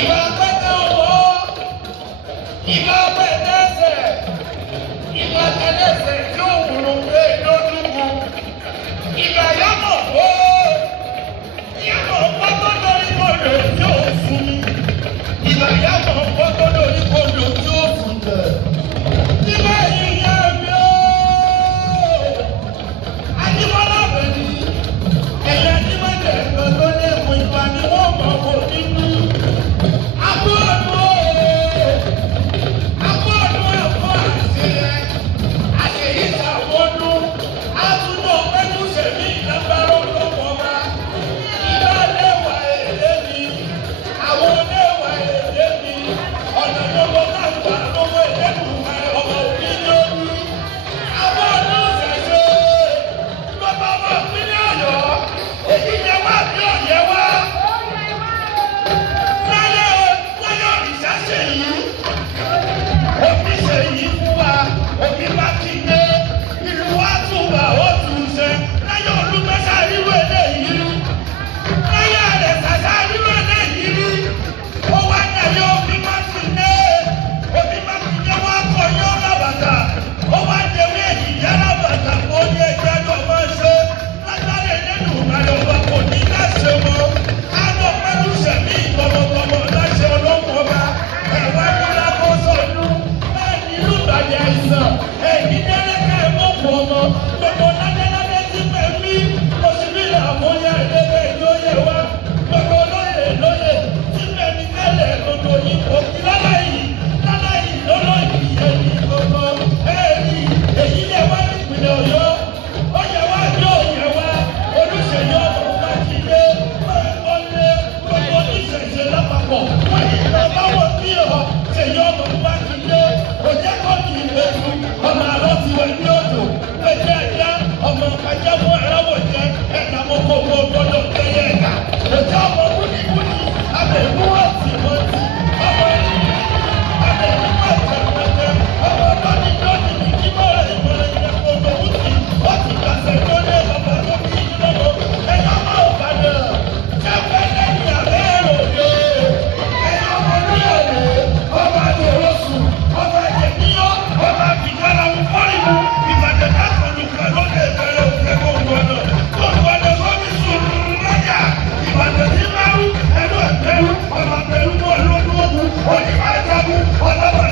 ìbá pẹ́tẹ́ ọwọ́ ìbá pẹ́tẹ́ ẹsẹ̀ ìbá tẹ́lẹ̀ ẹsẹ̀ tí ó wúlò pé lójúkú ìbá yàmọ̀ pé yàmọ̀ pọ́tọ́ lórí kòlò tí ó fún mi ìbá yàmọ̀ pọ́tọ́ lórí kòlò tí ó fún bẹ̀. ìbá yìí yẹ mi ó Adébọ́lá bẹ̀rẹ̀ ẹ̀yà tí wọ́n jẹ̀ ẹ̀gbọ́n tó lé fún ìbá ni wọ́n mọ̀ kó nínú. Ọ̀nà